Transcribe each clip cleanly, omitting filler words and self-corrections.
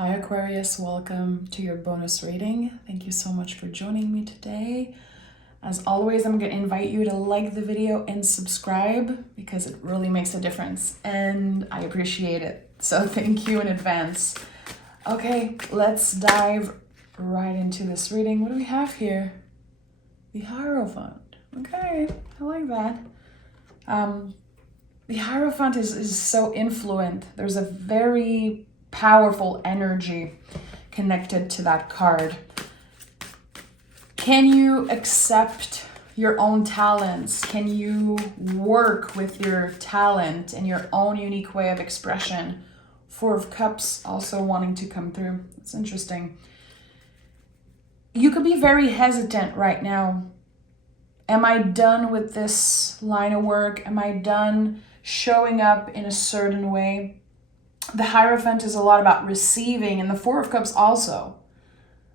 Hi Aquarius, welcome to your bonus reading. Thank you so much for joining me today. As always, I'm going to invite you to like the video and subscribe because it really makes a difference and I appreciate it. So thank you in advance. Okay, let's dive right into this reading. What do we have here? The Hierophant. Okay, I like that. The Hierophant is so influent. There's a very powerful energy connected to that card. Can you accept your own talents? Can you work with your talent and your own unique way of expression? Four of Cups also wanting to come through. It's interesting. You could be very hesitant right now. Am I done with this line of work? Am I done showing up in a certain way? The Hierophant is a lot about receiving, and the Four of Cups also.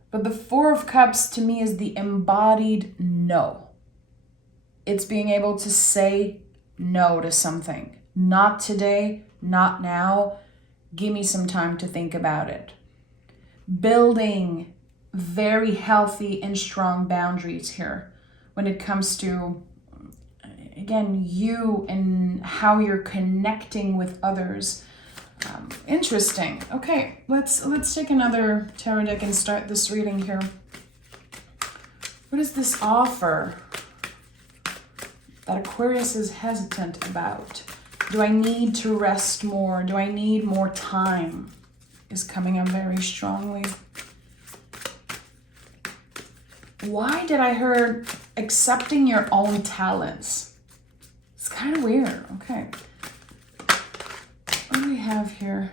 But the Four of Cups to me is the embodied no. It's being able to say no to something. Not today, not now. Give me some time to think about it. Building very healthy and strong boundaries here when it comes to, again, you and how you're connecting with others. Interesting. Okay, let's take another tarot deck and start this reading here. What does this offer that Aquarius is hesitant about? Do I need to rest more? Do I need more time? Is coming up very strongly. Why did I hear accepting your own talents? It's kind of weird. Okay. What do we have here?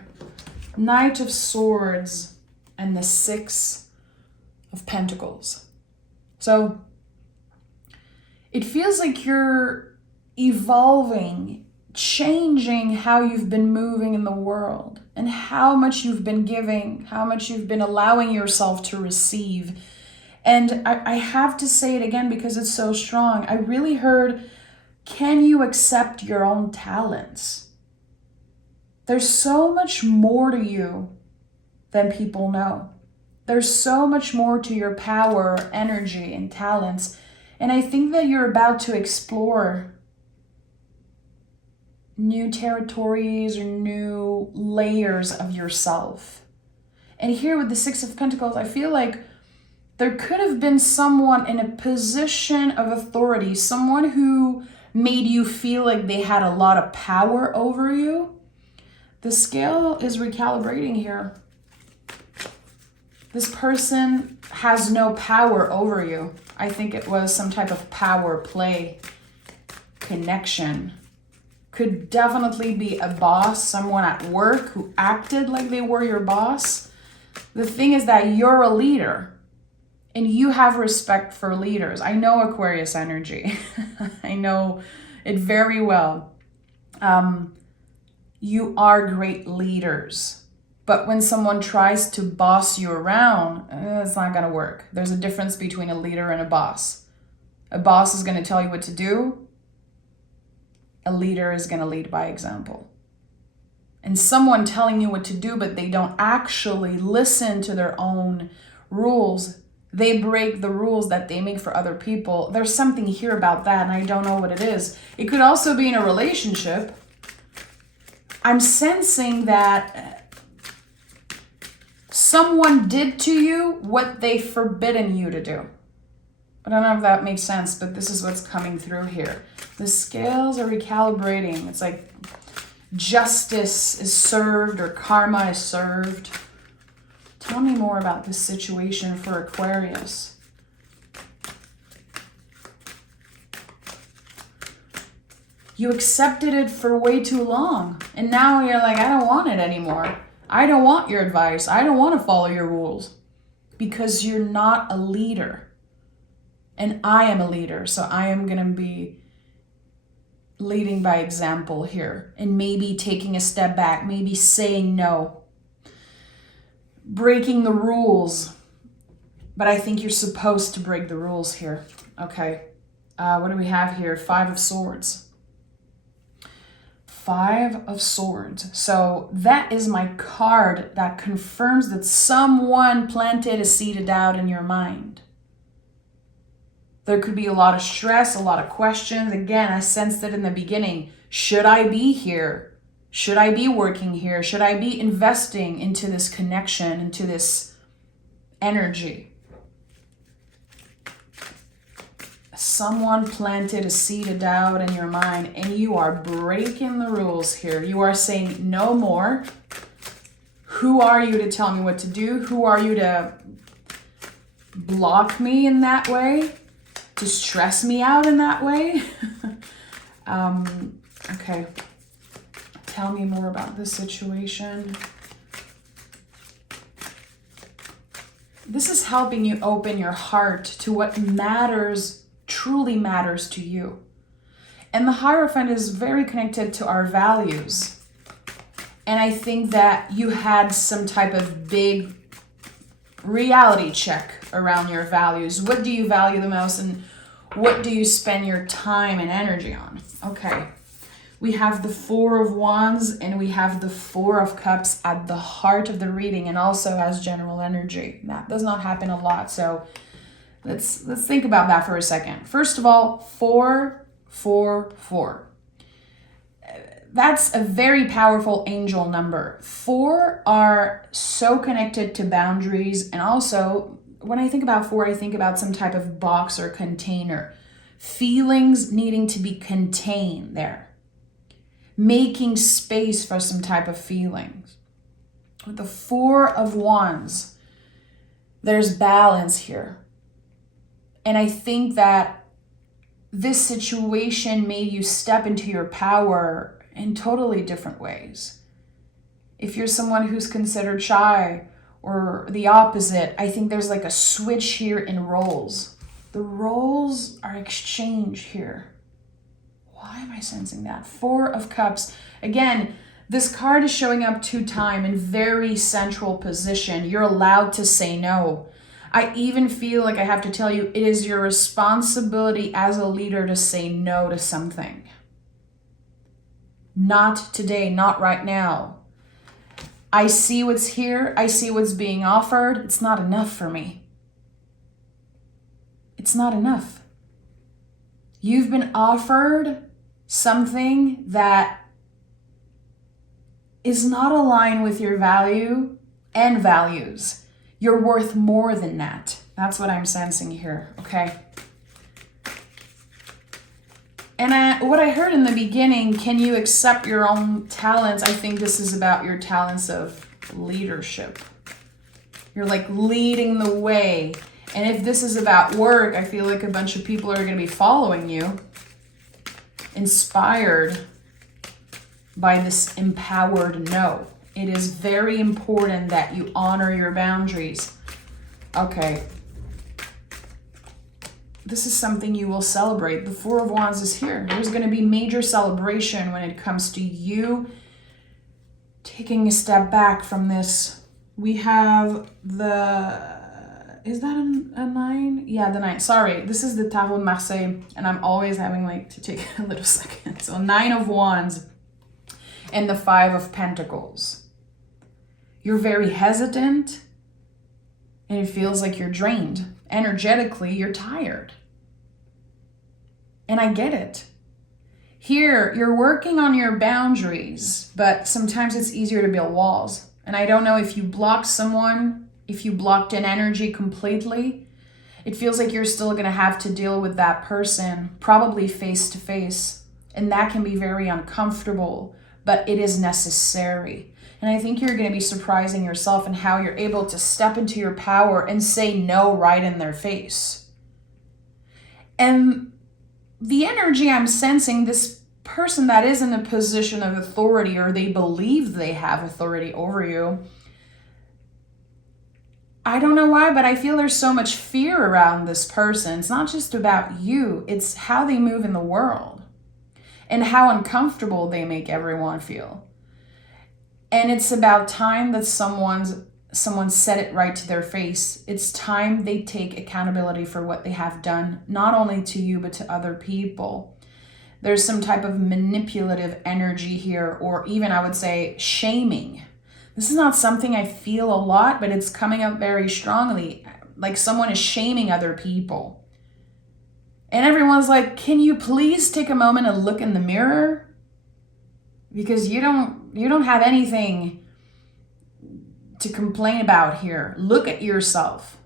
Knight of Swords and the Six of Pentacles. So it feels like you're evolving, changing how you've been moving in the world and how much you've been giving, how much you've been allowing yourself to receive. And I have to say it again because it's so strong. I really heard, can you accept your own talents? There's so much more to you than people know. There's so much more to your power, energy, and talents. And I think that you're about to explore new territories or new layers of yourself. And here with the Six of Pentacles, I feel like there could have been someone in a position of authority, someone who made you feel like they had a lot of power over you. The scale is recalibrating here. This person has no power over you. I think it was some type of power play connection. Could definitely be a boss, someone at work who acted like they were your boss. The thing is that you're a leader and you have respect for leaders. I know Aquarius energy. I know it very well. You are great leaders, but when someone tries to boss you around, it's not going to work. There's a difference between a leader and a boss. A boss is going to tell you what to do. A leader is going to lead by example. And someone telling you what to do, but they don't actually listen to their own rules. They break the rules that they make for other people. There's something here about that, and I don't know what it is. It could also be in a relationship. I'm sensing that someone did to you what they've forbidden you to do. I don't know if that makes sense, but this is what's coming through here. The scales are recalibrating. It's like justice is served or karma is served. Tell me more about this situation for Aquarius. You accepted it for way too long. And now you're like, I don't want it anymore. I don't want your advice. I don't want to follow your rules. Because you're not a leader. And I am a leader. So I am going to be leading by example here. And maybe taking a step back. Maybe saying no. Breaking the rules. But I think you're supposed to break the rules here. Okay. What do we have here? Five of Swords. 5 of Swords. So that is my card that confirms that someone planted a seed of doubt in your mind. There could be a lot of stress, a lot of questions. Again, I sensed it in the beginning. Should I be here? Should I be working here? Should I be investing into this connection, into this energy? Someone planted a seed of doubt in your mind, and you are breaking the rules here. You are saying no more. Who are you to tell me what to do? Who are you to block me in that way? To stress me out in that way? Okay. Tell me more about this situation. This is helping you open your heart to what matters, truly matters to you. And the Hierophant is very connected to our values. And I think that you had some type of big reality check around your values. What do you value the most, and what do you spend your time and energy on? Okay. We have the 4 of Wands and we have the 4 of Cups at the heart of the reading, and also as general energy. That does not happen a lot, so let's think about that for a second. First of all, 4, 4, 4. That's a very powerful angel number. 4 are so connected to boundaries, and also when I think about 4, I think about some type of box or container. Feelings needing to be contained there. Making space for some type of feelings. With the 4 of Wands, there's balance here. And I think that this situation made you step into your power in totally different ways. If you're someone who's considered shy or the opposite, I think there's like a switch here in roles. The roles are exchanged here. Why am I sensing that? 4 of Cups. Again, this card is showing up 2 times in very central position. You're allowed to say no. I even feel like I have to tell you, it is your responsibility as a leader to say no to something. Not today, not right now. I see what's here. I see what's being offered. It's not enough for me. It's not enough. You've been offered something that is not aligned with your value and values. You're worth more than that. That's what I'm sensing here, okay? And what I heard in the beginning, can you accept your own talents? I think this is about your talents of leadership. You're like leading the way. And if this is about work, I feel like a bunch of people are going to be following you, inspired by this empowered no. It is very important that you honor your boundaries. Okay. This is something you will celebrate. The 4 of Wands is here. There's going to be major celebration when it comes to you taking a step back from this. We have the... Is that a 9? Yeah, the 9. Sorry, this is the Tarot de Marseille, and I'm always having like to take a little second. So 9 of Wands and the 5 of Pentacles. You're very hesitant, and it feels like you're drained. Energetically, you're tired. And I get it. Here, you're working on your boundaries, but sometimes it's easier to build walls. And I don't know if you block someone, if you blocked in energy completely, it feels like you're still going to have to deal with that person, probably face to face. And that can be very uncomfortable, but it is necessary. And I think you're going to be surprising yourself in how you're able to step into your power and say no right in their face. And the energy I'm sensing, this person that is in a position of authority, or they believe they have authority over you, I don't know why, but I feel there's so much fear around this person. It's not just about you, it's how they move in the world and how uncomfortable they make everyone feel. And it's about time that someone said it right to their face. It's time they take accountability for what they have done, not only to you, but to other people. There's some type of manipulative energy here, or even I would say shaming. This is not something I feel a lot, but it's coming up very strongly. Like someone is shaming other people. And everyone's like, can you please take a moment and look in the mirror? Because you don't have anything to complain about here. Look at yourself.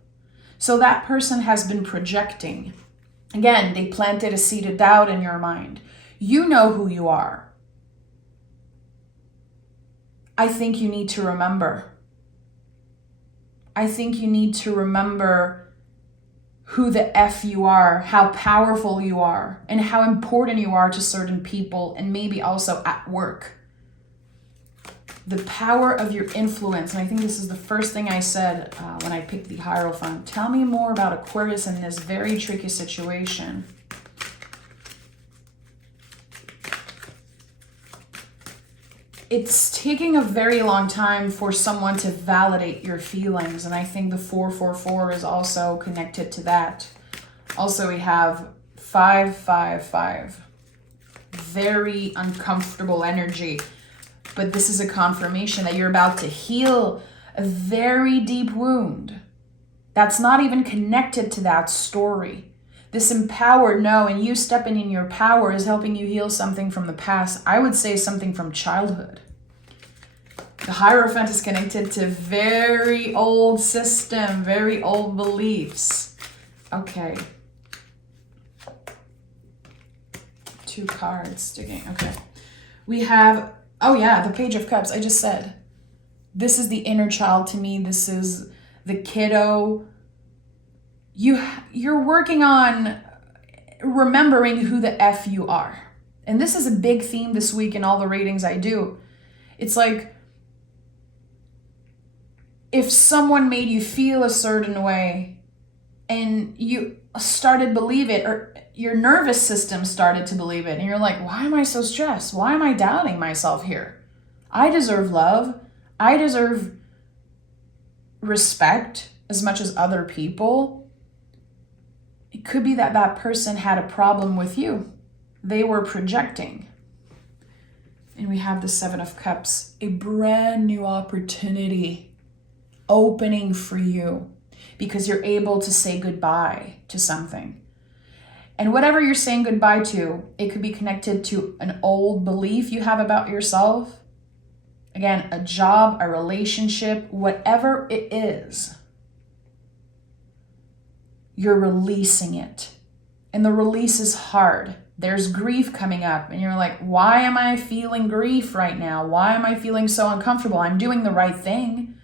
So that person has been projecting. Again, they planted a seed of doubt in your mind. You know who you are. I think you need to remember. I think you need to remember who the F you are, how powerful you are, and how important you are to certain people, and maybe also at work. The power of your influence. And I think this is the first thing I said when I picked the Hierophant. Tell me more about Aquarius in this very tricky situation. It's taking a very long time for someone to validate your feelings. And I think the 444 is also connected to that. Also, we have 555. Very uncomfortable energy. But this is a confirmation that you're about to heal a very deep wound that's not even connected to that story. This empowered and you stepping in your power is helping you heal something from the past. I would say something from childhood. The Hierophant is connected to very old system, very old beliefs. Okay. 2 cards sticking. Okay. We have, the Page of Cups. I just said, this is the inner child to me. This is the kiddo. You're working on remembering who the F you are. And this is a big theme this week in all the readings I do. It's like, if someone made you feel a certain way and you started to believe it, or your nervous system started to believe it, and you're like, why am I so stressed? Why am I doubting myself here? I deserve love. I deserve respect as much as other people. It could be that that person had a problem with you. They were projecting. And we have the 7 of Cups, a brand new opportunity opening for you because you're able to say goodbye to something. And whatever you're saying goodbye to, it could be connected to an old belief you have about yourself. Again, a job, a relationship, whatever it is, you're releasing it. And the release is hard. There's grief coming up and you're like, why am I feeling grief right now? Why am I feeling so uncomfortable? I'm doing the right thing.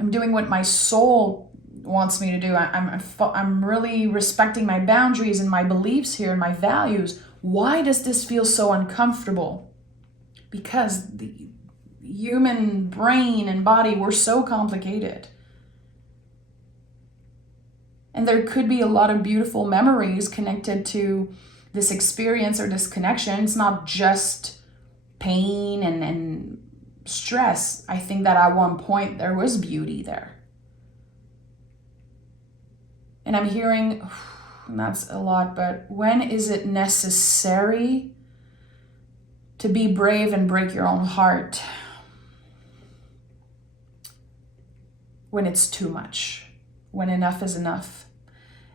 I'm doing what my soul wants me to do. I'm really respecting my boundaries and my beliefs here and my values. Why does this feel so uncomfortable? Because the human brain and body, we're so complicated. And there could be a lot of beautiful memories connected to this experience or this connection. It's not just pain and stress. I think that at one point there was beauty there. And I'm hearing, and that's a lot, but when is it necessary to be brave and break your own heart? When it's too much, when enough is enough.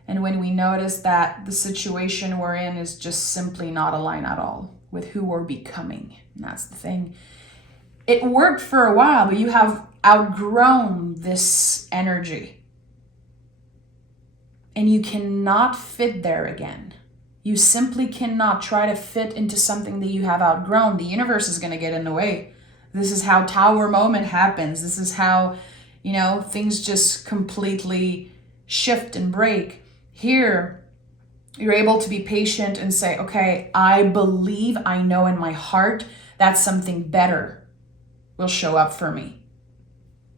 And when we notice that the situation we're in is just simply not aligned at all with who we're becoming. And that's the thing. It worked for a while, but you have outgrown this energy. And you cannot fit there again. You simply cannot try to fit into something that you have outgrown. The universe is going to get in the way. This is how Tower Moment happens. This is how, things just completely shift and break. Here, you're able to be patient and say, okay, I believe, I know in my heart that something better will show up for me.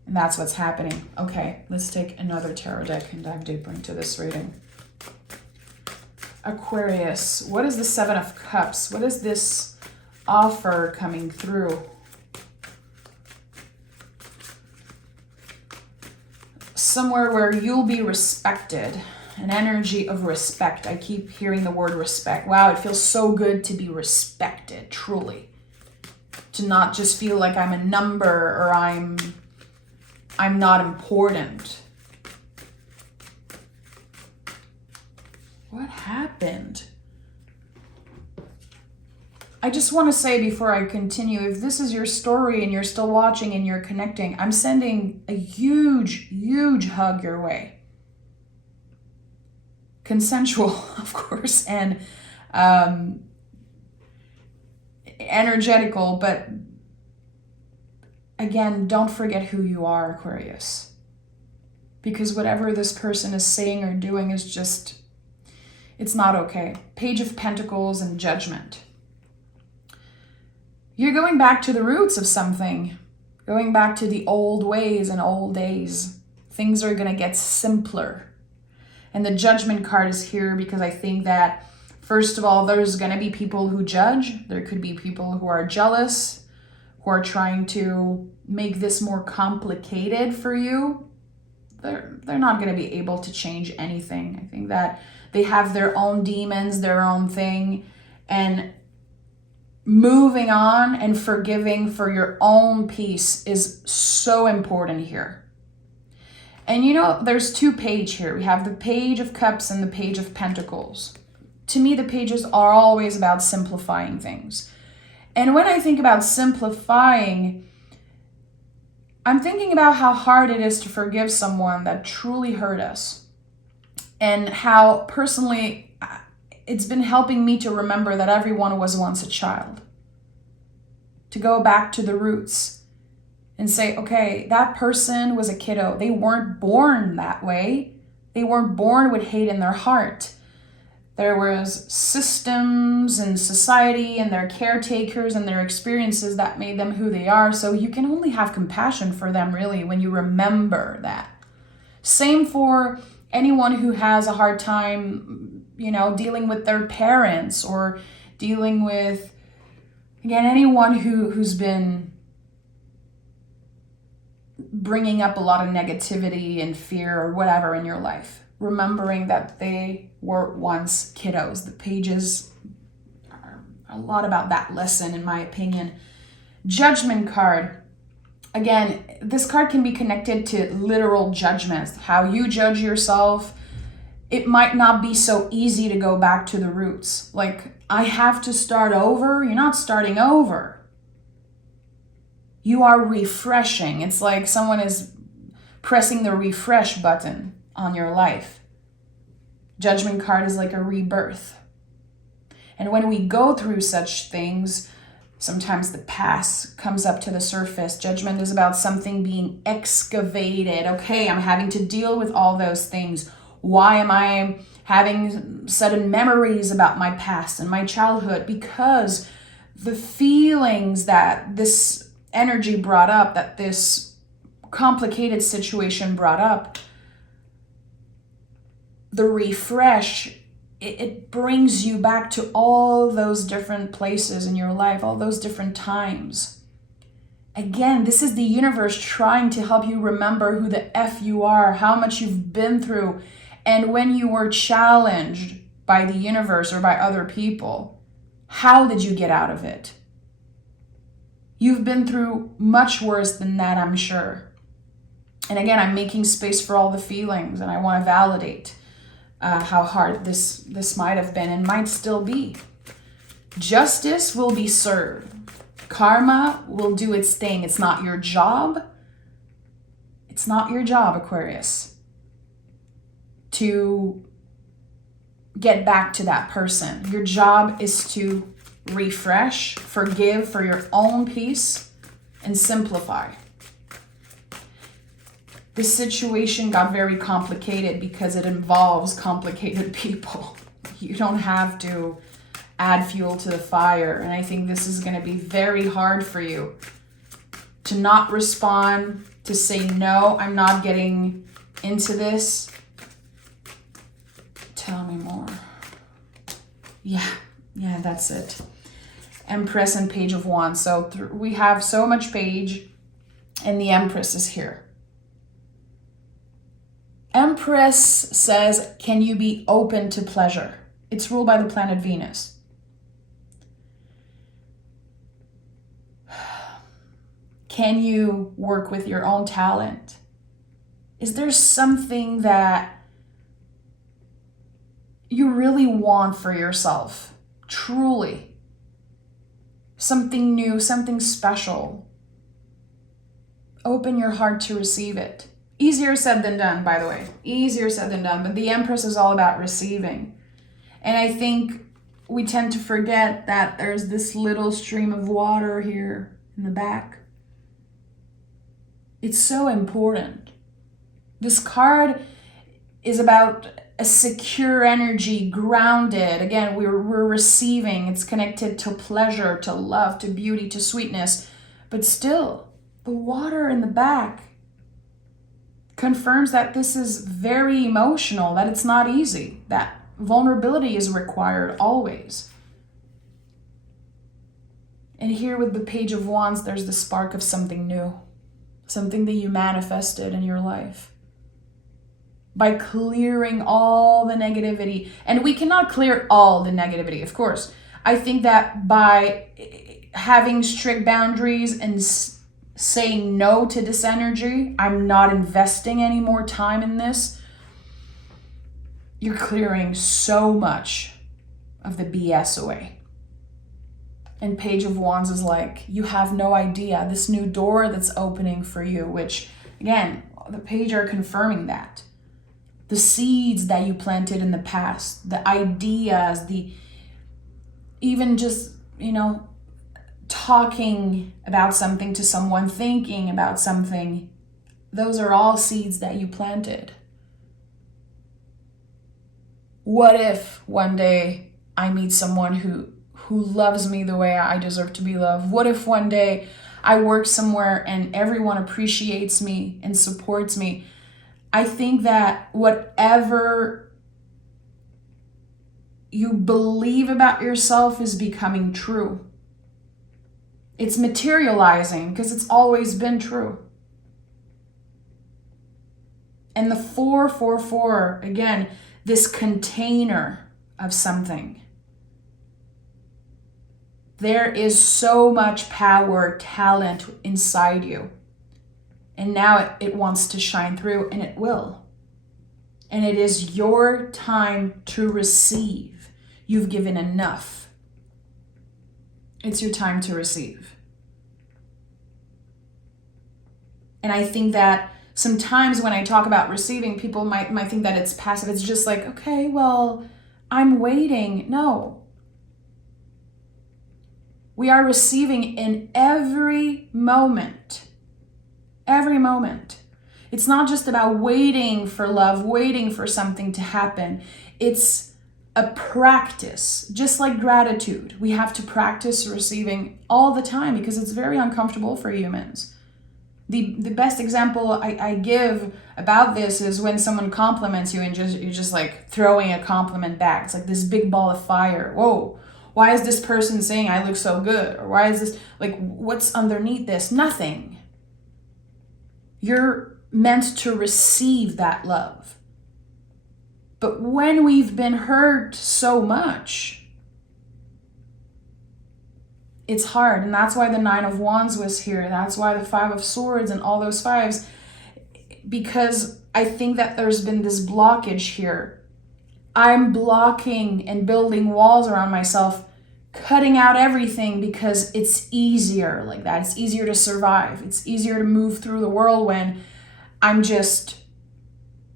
And that's what's happening. Okay, let's take another tarot deck and dive deeper into this reading. Aquarius, what is the 7 of Cups? What is this offer coming through? Somewhere where you'll be respected an energy of respect. I keep hearing the word respect. Wow, it feels so good to be respected, truly. To not just feel like I'm a number or I'm not important. What happened? I just want to say before I continue, if this is your story and you're still watching and you're connecting, I'm sending a huge, huge hug your way. Consensual, of course, and energetical, but again, don't forget who you are, Aquarius. Because whatever this person is saying or doing is just, it's not okay. Page of Pentacles and Judgment. You're going back to the roots of something, going back to the old ways and old days. Things are going to get simpler. And the Judgment card is here because I think that, first of all, there's going to be people who judge. There could be people who are jealous, who are trying to make this more complicated for you. They're not going to be able to change anything. I think that they have their own demons, their own thing, and moving on and forgiving for your own peace is so important here. And you know, there's two pages here. We have the Page of Cups and the Page of Pentacles. To me, the pages are always about simplifying things. And when I think about simplifying, I'm thinking about how hard it is to forgive someone that truly hurt us. And how personally, it's been helping me to remember that everyone was once a child. To go back to the roots and say, okay, that person was a kiddo. They weren't born that way. They weren't born with hate in their heart. There was systems and society and their caretakers and their experiences that made them who they are. So you can only have compassion for them, really, when you remember that. Same for anyone who has a hard time, dealing with their parents or dealing with, again, anyone who's been bringing up a lot of negativity and fear or whatever in your life. Remembering that they were once kiddos. The pages are a lot about that lesson, in my opinion. Judgment card. Again, this card can be connected to literal judgments. How you judge yourself. It might not be so easy to go back to the roots. Like, I have to start over. You're not starting over. You are refreshing. It's like someone is pressing the refresh button on your life. Judgment card is like a rebirth. And when we go through such things, sometimes the past comes up to the surface. Judgment is about something being excavated. Okay, I'm having to deal with all those things. Why am I having sudden memories about my past and my childhood? Because the feelings that this energy brought up, that this complicated situation brought up, the refresh, it brings you back to all those different places in your life, all those different times. Again, this is the universe trying to help you remember who the F you are, how much you've been through, and when you were challenged by the universe or by other people, how did you get out of it? You've been through much worse than that, I'm sure. And again, I'm making space for all the feelings, and I want to validate how hard this might have been and might still be. Justice will be served. Karma will do its thing. It's not your job. It's not your job, Aquarius, to get back to that person. Your job is to refresh, forgive for your own peace, and simplify. This situation got very complicated because it involves complicated people. You don't have to add fuel to the fire. And I think this is going to be very hard for you to not respond, to say, no, I'm not getting into this. Tell me more. Yeah, that's it. Empress and Page of Wands. So we have so much page, and the Empress is here. Empress says, can you be open to pleasure? It's ruled by the planet Venus. Can you work with your own talent? Is there something that you really want for yourself? Truly. Something new, something special. Open your heart to receive it. Easier said than done, by the way. Easier said than done. But the Empress is all about receiving. And I think we tend to forget that there's this little stream of water here in the back. It's so important. This card is about a secure energy, grounded. Again, we're receiving. It's connected to pleasure, to love, to beauty, to sweetness. But still, the water in the back confirms that this is very emotional, that it's not easy, that vulnerability is required always. And here with the Page of Wands, there's the spark of something new, something that you manifested in your life. By clearing all the negativity, and we cannot clear all the negativity, of course. I think that by having strict boundaries and saying no to this energy, I'm not investing any more time in this, you're clearing so much of the BS away. And Page of Wands is like, you have no idea, this new door that's opening for you, which again, the page are confirming that. The seeds that you planted in the past, the ideas, even just, talking about something to someone, thinking about something, those are all seeds that you planted. What if one day I meet someone who loves me the way I deserve to be loved? What if one day I work somewhere and everyone appreciates me and supports me? I think that whatever you believe about yourself is becoming true. It's materializing because it's always been true. And the 444, again, this container of something. There is so much power, talent inside you. And now it wants to shine through, and it will. And it is your time to receive. You've given enough. It's your time to receive. And I think that sometimes when I talk about receiving, people might think that it's passive. It's just like, okay, well, I'm waiting. No. We are receiving in every moment. Every moment. It's not just about waiting for love, waiting for something to happen. It's a practice, just like gratitude. We have to practice receiving all the time because it's very uncomfortable for humans. The best example I give about this is when someone compliments you and you're just like throwing a compliment back. It's like this big ball of fire. Whoa, why is this person saying I look so good? Or why is this, like, what's underneath this? Nothing. You're meant to receive that love. But when we've been hurt so much, it's hard. And that's why the 9 of Wands was here. That's why the 5 of Swords and all those fives. Because I think that there's been this blockage here. I'm blocking and building walls around myself, cutting out everything because it's easier like that. It's easier to survive. It's easier to move through the world when I'm just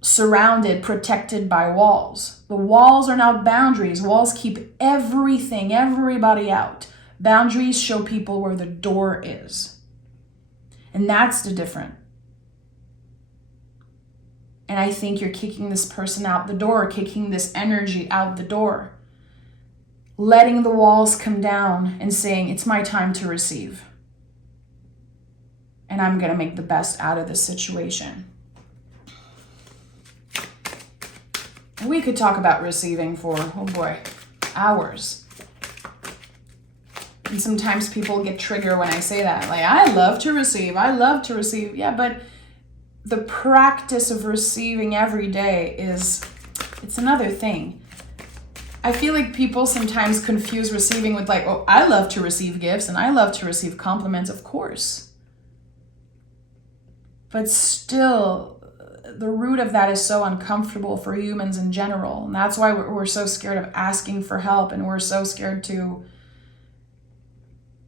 surrounded, protected by walls. The walls are now boundaries. Walls keep everything, everybody out. Boundaries show people where the door is. And that's the difference. And I think you're kicking this person out the door, kicking this energy out the door. Letting the walls come down and saying, it's my time to receive. And I'm going to make the best out of this situation. And we could talk about receiving for, oh boy, hours. And sometimes people get triggered when I say that. Like, I love to receive. I love to receive. Yeah, but the practice of receiving every day it's another thing. I feel like people sometimes confuse receiving with like, oh, I love to receive gifts and I love to receive compliments, of course. But still, the root of that is so uncomfortable for humans in general. And that's why we're so scared of asking for help, and we're so scared to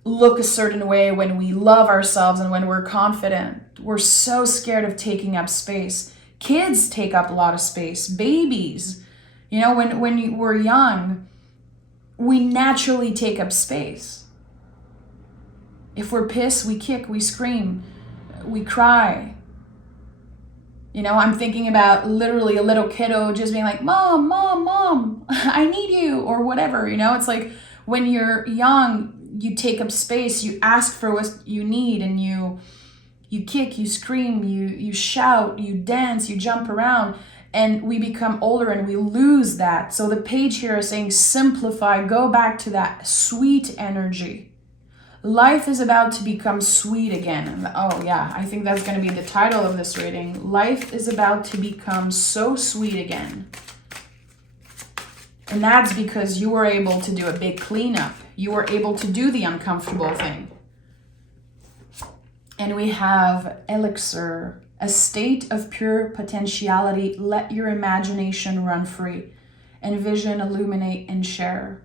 look a certain way when we love ourselves and when we're confident. We're so scared of taking up space. Kids take up a lot of space. Babies, you know, when we're young, we naturally take up space. If we're pissed, we kick, we scream, we cry. You know, I'm thinking about literally a little kiddo just being like, Mom, Mom, Mom, I need you, or whatever. You know, it's like when you're young, you take up space, you ask for what you need, and you kick, you scream, you shout, you dance, you jump around, and we become older and we lose that. So the page here is saying simplify, go back to that sweet energy. Life is about to become sweet again. Oh yeah, I think that's going to be the title of this reading. Life is about to become so sweet again. And that's because you were able to do a big cleanup. You were able to do the uncomfortable thing. And we have elixir, a state of pure potentiality. Let your imagination run free. Envision, illuminate, and share.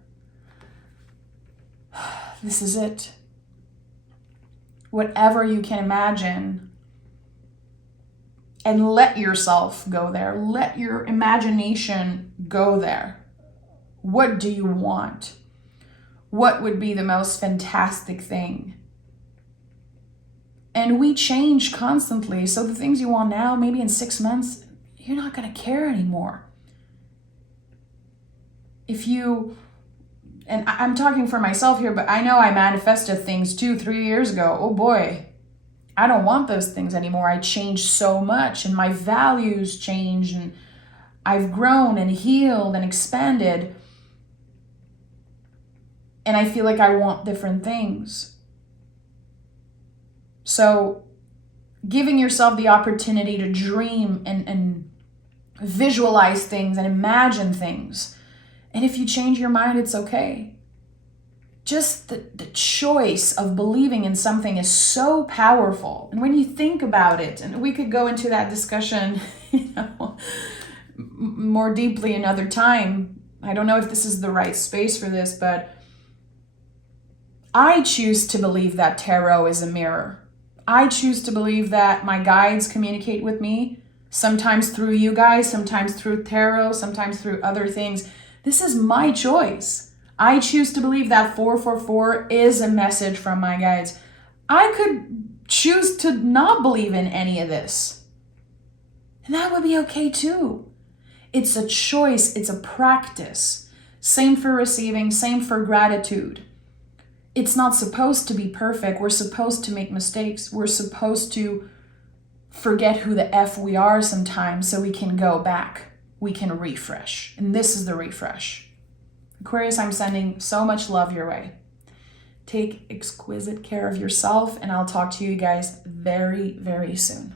This is it. Whatever you can imagine, and let yourself go there. Let your imagination go there. What do you want? What would be the most fantastic thing? And we change constantly. So the things you want now, maybe in 6 months, you're not going to care anymore. And I'm talking for myself here, but I know I manifested things 2-3 years ago. Oh boy, I don't want those things anymore. I changed so much, and my values changed, and I've grown and healed and expanded. And I feel like I want different things. So giving yourself the opportunity to dream and visualize things and imagine things. And if you change your mind, it's okay. Just the choice of believing in something is so powerful. And when you think about it, and we could go into that discussion, more deeply another time. I don't know if this is the right space for this, but I choose to believe that tarot is a mirror. I choose to believe that my guides communicate with me, sometimes through you guys, sometimes through tarot, sometimes through other things. This is my choice. I choose to believe that 444 is a message from my guides. I could choose to not believe in any of this. And that would be okay too. It's a choice. It's a practice. Same for receiving, same for gratitude. It's not supposed to be perfect. We're supposed to make mistakes. We're supposed to forget who the F we are sometimes so we can go back. We can refresh. And this is the refresh. Aquarius, I'm sending so much love your way. Take exquisite care of yourself, and I'll talk to you guys very, very soon.